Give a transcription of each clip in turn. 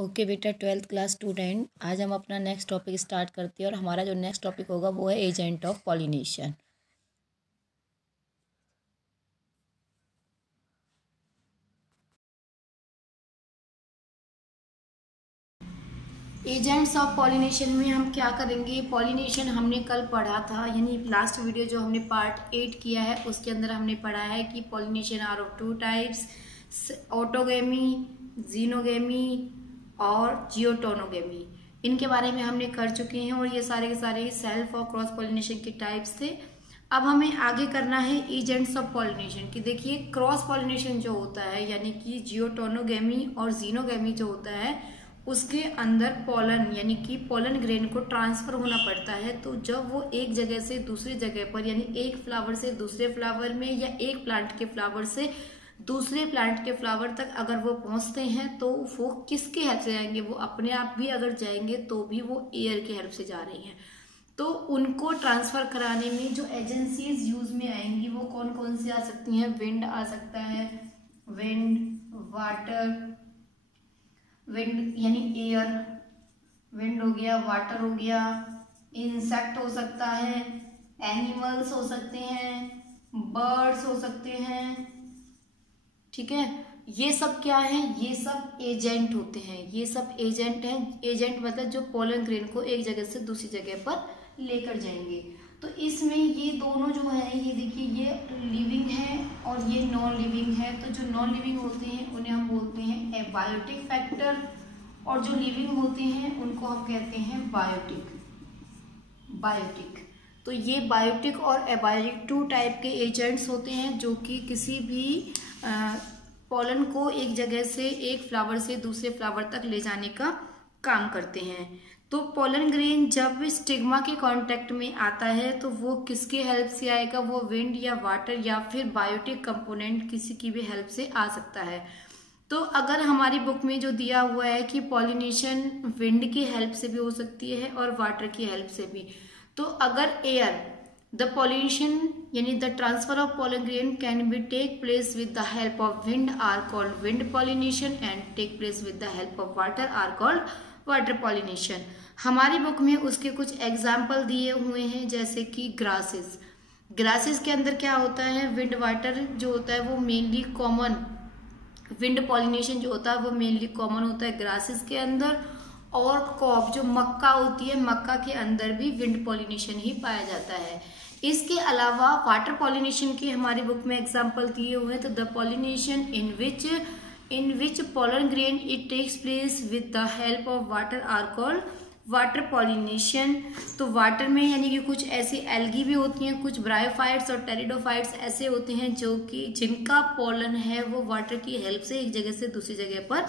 Okay बेटा, 12th class student, आज हम अपना नेक्स्ट टॉपिक स्टार्ट करते हैं और हमारा जो नेक्स्ट टॉपिक होगा वो है agent of pollination. Agents of pollination में हम क्या करेंगे। पॉलिनेशन हमने कल पढ़ा था, यानी लास्ट वीडियो जो हमने पार्ट 8 किया है उसके अंदर हमने पढ़ा है कि pollination are of 2 types, autogamy, xenogamy और जियोटोनोगेमी। इनके बारे में हमने कर चुके हैं और ये सारे के सारे सेल्फ और क्रॉस पॉलिनेशन के टाइप्स थे। अब हमें आगे करना है एजेंट्स ऑफ पॉलिनेशन की। देखिए, क्रॉस पॉलिनेशन जो होता है यानी कि जियोटोनोगेमी और जीनोगेमी जो होता है उसके अंदर पोलन यानी कि पोलन ग्रेन को ट्रांसफर होना पड़ता है। तो जब वो एक जगह से दूसरी जगह पर यानी एक फ्लावर से दूसरे फ्लावर में या एक प्लांट के फ्लावर से दूसरे प्लांट के फ्लावर तक अगर वो पहुंचते हैं तो वो किसके हेल्प से जाएंगे। वो अपने आप भी अगर जाएंगे तो भी वो एयर की हेल्प से जा रही हैं। तो उनको ट्रांसफर कराने में जो एजेंसीज यूज में आएंगी वो कौन कौन सी आ सकती हैं। विंड आ सकता है, विंड, वाटर, विंड यानी एयर, विंड हो गया, वाटर हो गया, इंसेक्ट हो सकता है, एनिमल्स हो सकते हैं, बर्ड्स हो सकते हैं। ठीक है, ये सब क्या है, ये सब एजेंट होते हैं। ये सब एजेंट हैं। एजेंट मतलब जो पोलन ग्रेन को एक जगह से दूसरी जगह पर लेकर जाएंगे। तो इसमें ये दोनों जो है, ये देखिए, ये लिविंग है और ये नॉन लिविंग है। तो जो नॉन लिविंग होते हैं उन्हें हम बोलते हैं एबायोटिक फैक्टर और जो लिविंग होते हैं उनको हम कहते हैं बायोटिक। तो ये बायोटिक और एबायोटिक 2 टाइप के एजेंट्स होते हैं जो कि किसी भी पोलन को एक जगह से एक फ्लावर से दूसरे फ्लावर तक ले जाने का काम करते हैं। तो पोलन ग्रेन जब स्टिग्मा के कांटेक्ट में आता है तो वो किसके हेल्प से आएगा, वो विंड या वाटर या फिर बायोटिक कंपोनेंट किसी की भी हेल्प से आ सकता है। तो अगर हमारी बुक में जो दिया हुआ है कि पॉलिनेशन विंड की हेल्प से भी हो सकती है और वाटर की हेल्प से भी, तो अगर एयर द pollination यानी the transfer of pollen grain can be take place with the help of wind are called wind pollination and take place with the help of water are called water pollination। हमारी book में उसके कुछ example दिए हुए हैं, जैसे कि grasses. Grasses के अंदर क्या होता है, विंड वाटर जो होता है वो मेनली कॉमन, विंड pollination जो होता है वो मेनली कॉमन होता है ग्रासेस के अंदर। और क्रॉप जो मक्का होती है, मक्का के अंदर भी विंड पॉलिनेशन ही पाया जाता है। इसके अलावा वाटर पॉलिनेशन की हमारी बुक में एग्जांपल दिए हुए हैं। तो the pollination in which pollen grain it takes place with the help of water are called water pollination. तो वाटर में यानी कि कुछ ऐसी एल्गी भी होती हैं, कुछ ब्रायोफाइट्स और टेरिडोफाइट्स ऐसे होते हैं जो कि जिनका पोलन है वो वाटर की हेल्प से एक जगह से दूसरी जगह पर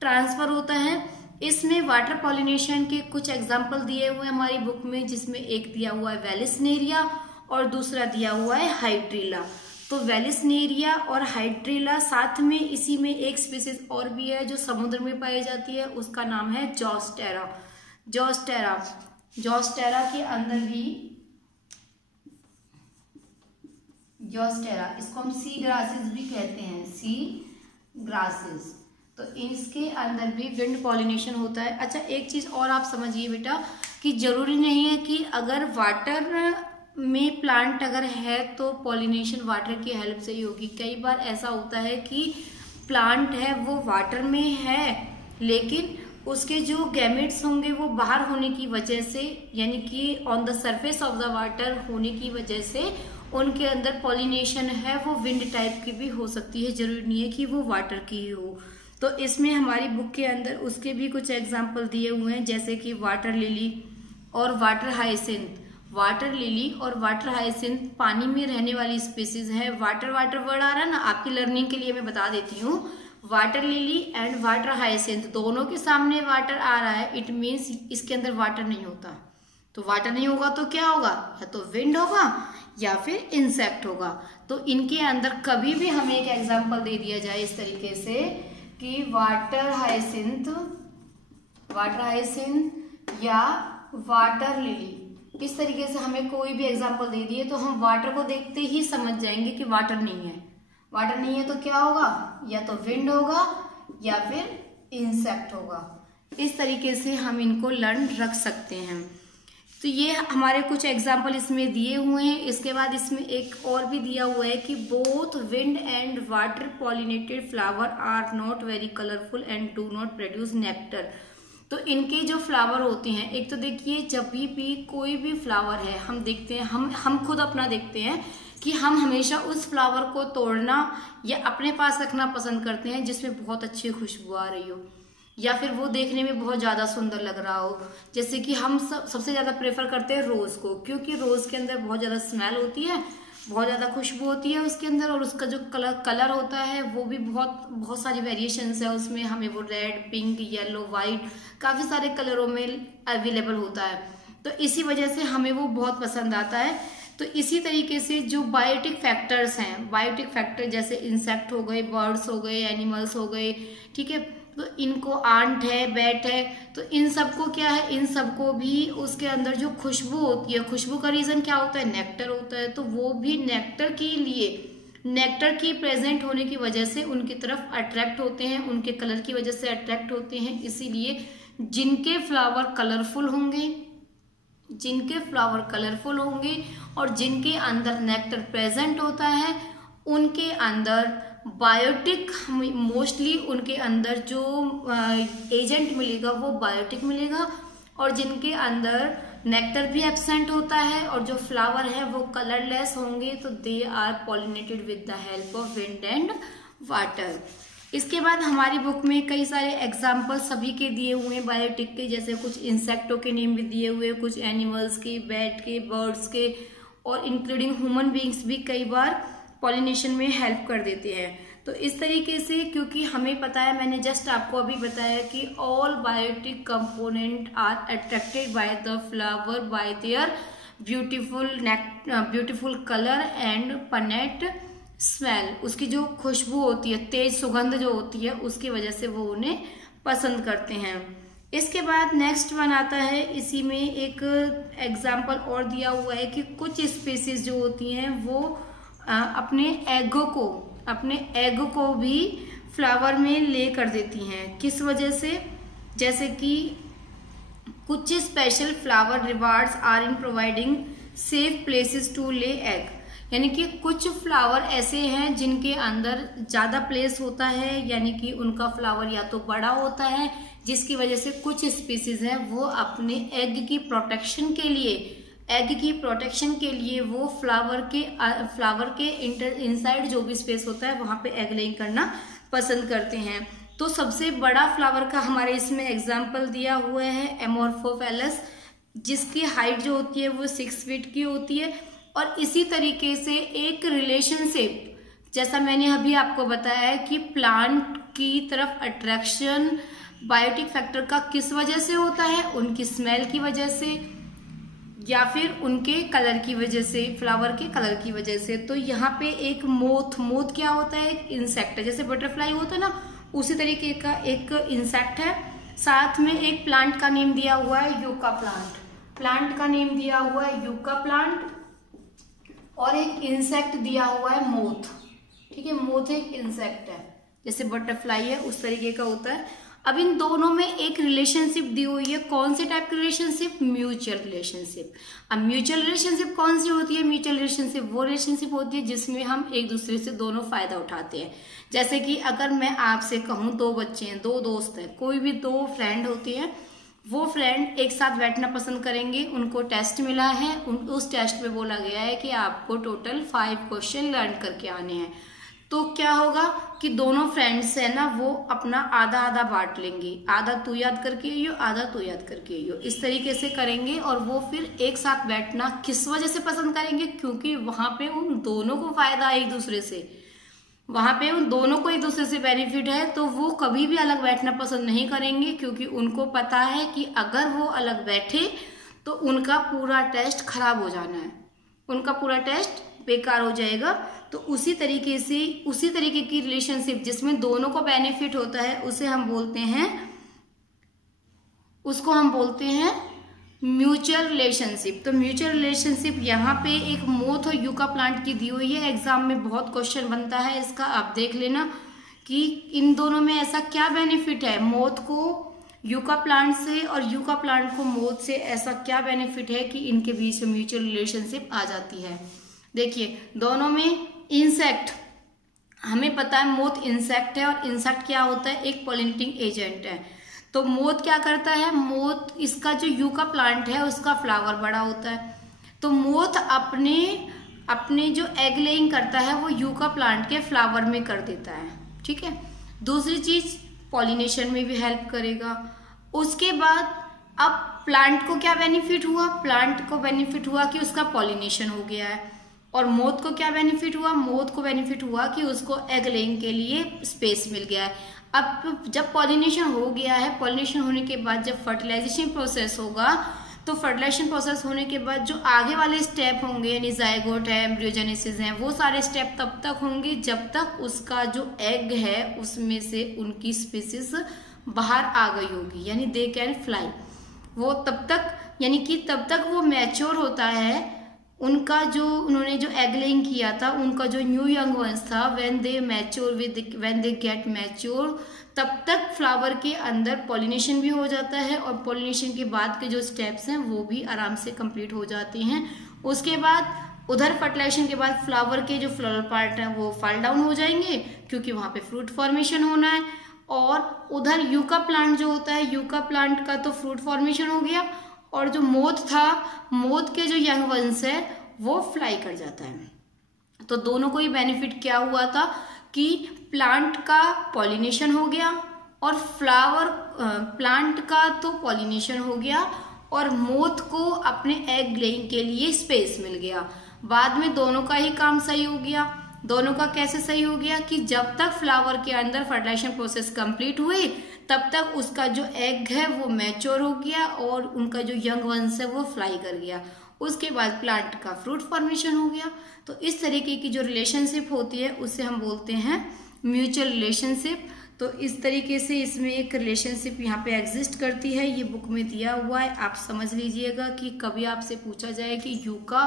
ट्रांसफर होता है। इसमें वाटर पॉलिनेशन के कुछ एग्जाम्पल दिए हुए हैं हमारी बुक में, जिसमें एक दिया हुआ है वेलिस्नेरिया और दूसरा दिया हुआ है हाइड्रिला। तो वेलिस्नेरिया और हाइड्रिला, साथ में इसी में एक स्पीसीज और भी है जो समुद्र में पाई जाती है, उसका नाम है जोस्टेरा। जोस्टेरा के अंदर भी जोस्टेरा, इसको हम सी ग्रासेस भी कहते हैं, सी ग्रासेस। तो इसके अंदर भी विंड पॉलिनेशन होता है। अच्छा, एक चीज और आप समझिए बेटा कि जरूरी नहीं है कि अगर वाटर में प्लांट अगर है तो पॉलिनेशन वाटर की हेल्प से ही होगी। कई बार ऐसा होता है कि प्लांट है वो वाटर में है लेकिन उसके जो गैमेट्स होंगे वो बाहर होने की वजह से, यानी कि on the surface of the water होने की वजह से उनके अंदर पॉलिनेशन है वो विंड टाइप की भी हो सकती है, जरूरी नहीं है कि वो वाटर की ही हो। तो इसमें हमारी बुक के अंदर उसके भी कुछ एग्जाम्पल दिए हुए हैं, जैसे कि वाटर लिली और वाटर हाइसिंथ। वाटर लिली और वाटर हाइसिंथ पानी में रहने वाली स्पीसीज है। वाटर वर्ड आ रहा है ना, आपकी लर्निंग के लिए मैं बता देती हूँ। Water lily and water hyacinth दोनों के सामने वाटर आ रहा है, इट मीन्स इसके अंदर वाटर नहीं होता। तो वाटर नहीं होगा तो क्या होगा, या तो विंड होगा या फिर इंसेक्ट होगा। तो इनके अंदर कभी भी हमें एक एग्जाम्पल दे दिया जाए इस तरीके से कि वाटर हाइसिंथ या वाटर लिली, इस तरीके से हमें कोई भी एग्जांपल दे दिए तो हम वाटर को देखते ही समझ जाएंगे कि वाटर नहीं है। वाटर नहीं है तो क्या होगा, या तो विंड होगा या फिर इंसेक्ट होगा। इस तरीके से हम इनको लर्न रख सकते हैं। तो ये हमारे कुछ एग्जाम्पल इसमें दिए हुए हैं। इसके बाद इसमें एक और भी दिया हुआ है कि both wind and water pollinated flower are not very colourful and do not produce nectar. तो इनके जो फ्लावर होते हैं, एक तो देखिए जब भी कोई भी फ्लावर है हम देखते हैं, हम खुद अपना देखते हैं कि हम हमेशा उस फ्लावर को तोड़ना या अपने पास रखना पसंद करते हैं जिसमें बहुत अच्छी खुशबू आ रही हो या फिर वो देखने में बहुत ज़्यादा सुंदर लग रहा हो। जैसे कि हम सबसे ज़्यादा प्रेफर करते हैं रोज़ को, क्योंकि रोज़ के अंदर बहुत ज़्यादा स्मेल होती है, बहुत ज़्यादा खुशबू होती है उसके अंदर, और उसका जो कलर होता है वो भी बहुत सारी वेरिएशंस है उसमें। हमें वो रेड, पिंक, येलो, वाइट काफ़ी सारे कलरों में अवेलेबल होता है, तो इसी वजह से हमें वो बहुत पसंद आता है। तो इसी तरीके से जो बायोटिक फैक्टर्स हैं, बायोटिक फैक्टर जैसे इंसेक्ट हो गए, बर्ड्स हो गए, एनिमल्स हो गए, ठीक है, तो इनको आंट है, बैट है, तो इन सबको क्या है, इन सबको भी उसके अंदर जो खुशबू होती है, खुशबू का रीज़न क्या होता है, नेक्टर होता है। तो वो भी नेक्टर के लिए, नेक्टर की प्रेजेंट होने की वजह से उनकी तरफ अट्रैक्ट होते हैं, उनके कलर की वजह से अट्रैक्ट होते हैं। इसीलिए जिनके फ्लावर कलरफुल होंगे, जिनके फ्लावर कलरफुल होंगे और जिनके अंदर नेक्टर प्रेजेंट होता है, उनके अंदर बायोटिक, मोस्टली उनके अंदर जो एजेंट मिलेगा वो बायोटिक मिलेगा, और जिनके अंदर नेक्टर भी एब्सेंट होता है और जो फ्लावर है वो कलरलेस होंगे, तो they are pollinated with the help of wind and water. इसके बाद हमारी बुक में कई सारे एग्जाम्पल सभी के दिए हुए हैं बायोटिक के, जैसे कुछ इंसेक्टों के नेम भी दिए हुए, कुछ एनिमल्स के, बैट के, बर्ड्स के, और इंक्लूडिंग ह्यूमन बींग्स भी कई बार पॉलिनेशन में हेल्प कर देते हैं। तो इस तरीके से, क्योंकि हमें पता है, मैंने जस्ट आपको अभी बताया कि all biotic component are attracted by the flower by their beautiful colour and pungent smell. उसकी जो खुशबू होती है, तेज सुगंध जो होती है, उसकी वजह से वो उन्हें पसंद करते हैं। इसके बाद नेक्स्ट वन आता है, इसी में एक एग्जाम्पल और दिया हुआ है कि कुछ स्पीसीज जो होती हैं वो अपने एग को भी फ्लावर में ले कर देती हैं। किस वजह से? जैसे कि कुछ special flower rewards are in providing safe places to lay egg, यानी कि कुछ फ्लावर ऐसे हैं जिनके अंदर ज्यादा प्लेस होता है, यानी कि उनका फ्लावर या तो बड़ा होता है, जिसकी वजह से कुछ स्पीसीज हैं वो अपने एग की प्रोटेक्शन के लिए वो फ्लावर के इनसाइड जो भी स्पेस होता है वहां पे एग लेइंग करना पसंद करते हैं। तो सबसे बड़ा फ्लावर का हमारे इसमें एग्जाम्पल दिया हुआ है एमोर्फोफेलस, जिसकी हाइट जो होती है वो 6 फीट की होती है। और इसी तरीके से एक रिलेशनशिप, जैसा मैंने अभी आपको बताया है कि प्लांट की तरफ अट्रैक्शन बायोटिक फैक्टर का किस वजह से होता है, उनकी स्मेल की वजह से या फिर उनके कलर की वजह से, फ्लावर के कलर की वजह से। तो यहाँ पे एक मोथ क्या होता है, एक इंसेक्ट है, जैसे बटरफ्लाई होता है ना, उसी तरीके का एक इंसेक्ट है। साथ में एक प्लांट का नेम दिया हुआ है यूका प्लांट का नेम दिया हुआ है यूका प्लांट, और एक इंसेक्ट दिया हुआ है मोथ। ठीक है, मोथ एक इंसेक्ट है, जैसे बटरफ्लाई है उस तरीके का होता है। अब इन दोनों में एक रिलेशनशिप दी हुई है, कौन से टाइप की रिलेशनशिप? Mutual relationship. अब म्यूचुअल रिलेशनशिप कौन सी होती है? म्यूचुअल रिलेशनशिप वो रिलेशनशिप होती है जिसमें हम एक दूसरे से दोनों फायदा उठाते हैं। जैसे कि अगर मैं आपसे कहूँ, 2 बच्चे हैं, 2 दोस्त हैं, कोई भी 2 फ्रेंड होते हैं, वो फ्रेंड एक साथ बैठना पसंद करेंगे, उनको टेस्ट मिला है, उस टेस्ट में बोला गया है कि आपको टोटल 5 क्वेश्चन लर्न करके आने हैं। तो क्या होगा कि दोनों फ्रेंड्स है ना, वो अपना आधा बांट लेंगे, आधा तू याद करके आइयो, आधा तू याद करके आइयो, इस तरीके से करेंगे। और वो फिर एक साथ बैठना किस वजह से पसंद करेंगे? क्योंकि वहां पे उन दोनों को फायदा है एक दूसरे से, वहां पे उन दोनों को एक दूसरे से बेनिफिट है। तो वो कभी भी अलग बैठना पसंद नहीं करेंगे, क्योंकि उनको पता है कि अगर वो अलग बैठे तो उनका पूरा टेस्ट खराब हो जाना है, उनका पूरा टेस्ट बेकार हो जाएगा। तो उसी तरीके की रिलेशनशिप जिसमें दोनों को बेनिफिट होता है, उसको हम बोलते हैं म्यूचुअल रिलेशनशिप। तो म्यूचुअल रिलेशनशिप यहाँ पे एक मोथ और यूका प्लांट की दी हुई है, एग्जाम में बहुत क्वेश्चन बनता है इसका, आप देख लेना कि इन दोनों में ऐसा क्या बेनिफिट है। मोथ को यूका प्लांट से और यूका प्लांट को मोथ से ऐसा क्या बेनिफिट है कि इनके बीच में म्यूचुअल रिलेशनशिप आ जाती है। देखिए दोनों में इंसेक्ट, हमें पता है मोथ इंसेक्ट है और इंसेक्ट क्या होता है, एक पॉलिनेटिंग एजेंट है। तो मोथ क्या करता है, मोथ इसका जो यूका प्लांट है उसका फ्लावर बड़ा होता है, तो मोथ अपने जो एग लेइंग करता है वो यूका प्लांट के फ्लावर में कर देता है, ठीक है। दूसरी चीज पॉलिनेशन में भी हेल्प करेगा। उसके बाद अब प्लांट को क्या बेनिफिट हुआ, प्लांट को बेनिफिट हुआ कि उसका पॉलिनेशन हो गया है। और मोथ को क्या बेनिफिट हुआ, मोथ को बेनिफिट हुआ कि उसको एग लेइंग के लिए स्पेस मिल गया है। अब जब पॉलिनेशन हो गया है, पॉलिनेशन होने के बाद जब फर्टिलाइजेशन प्रोसेस होगा, तो फर्टिलाइजेशन प्रोसेस होने के बाद जो आगे वाले स्टेप होंगे यानी जाइगोट है, एम्ब्रियोजेनेसिस है, वो सारे स्टेप तब तक होंगे जब तक उसका जो एग है उसमें से उनकी स्पीसीज बाहर आ गई होगी, यानी दे कैन फ्लाई। वो तब तक यानी कि तब तक वो मैच्योर होता है, उनका जो उन्होंने जो एग लेइंग किया था, उनका जो न्यू यंग वंस था, व्हेन दे गेट मैच्योर, तब तक फ्लावर के अंदर पॉलिनेशन भी हो जाता है और पॉलिनेशन के बाद के जो स्टेप्स हैं वो भी आराम से कंप्लीट हो जाते हैं। उसके बाद उधर फर्टिलाइजेशन के बाद फ्लावर के जो फ्लोरल पार्ट है वो फॉल डाउन हो जाएंगे क्योंकि वहां पे फ्रूट फॉर्मेशन होना है। और उधर यूका प्लांट जो होता है, यूका प्लांट का तो फ्रूट फॉर्मेशन हो गया और जो मोथ था, मोथ के जो यंग वंस है वो फ्लाई कर जाता है। तो दोनों को ही बेनिफिट क्या हुआ था कि प्लांट का पॉलिनेशन हो गया और प्लांट का तो पॉलिनेशन हो गया और मोथ को अपने एग लेइंग के लिए स्पेस मिल गया। बाद में दोनों का ही काम सही हो गया। दोनों का कैसे सही हो गया कि जब तक फ्लावर के अंदर फर्टिलाइजेशन प्रोसेस कंप्लीट हुई तब तक उसका जो एग है वो मैच्योर हो गया और उनका जो यंग वंस है वो फ्लाई कर गया। उसके बाद प्लांट का फ्रूट फॉर्मेशन हो गया। तो इस तरीके की जो रिलेशनशिप होती है उसे हम बोलते हैं म्यूचुअल रिलेशनशिप। तो इस तरीके से इसमें एक रिलेशनशिप यहाँ पे एग्जिस्ट करती है, ये बुक में दिया हुआ है। आप समझ लीजिएगा कि कभी आपसे पूछा जाए कि यूका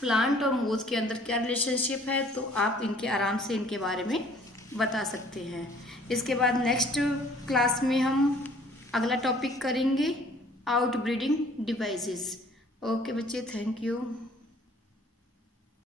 प्लांट और मोथ के अंदर क्या रिलेशनशिप है तो आप आराम से इनके बारे में बता सकते हैं। इसके बाद नेक्स्ट क्लास में हम अगला टॉपिक करेंगे आउटब्रीडिंग डिवाइसेस। ओके बच्चे, थैंक यू।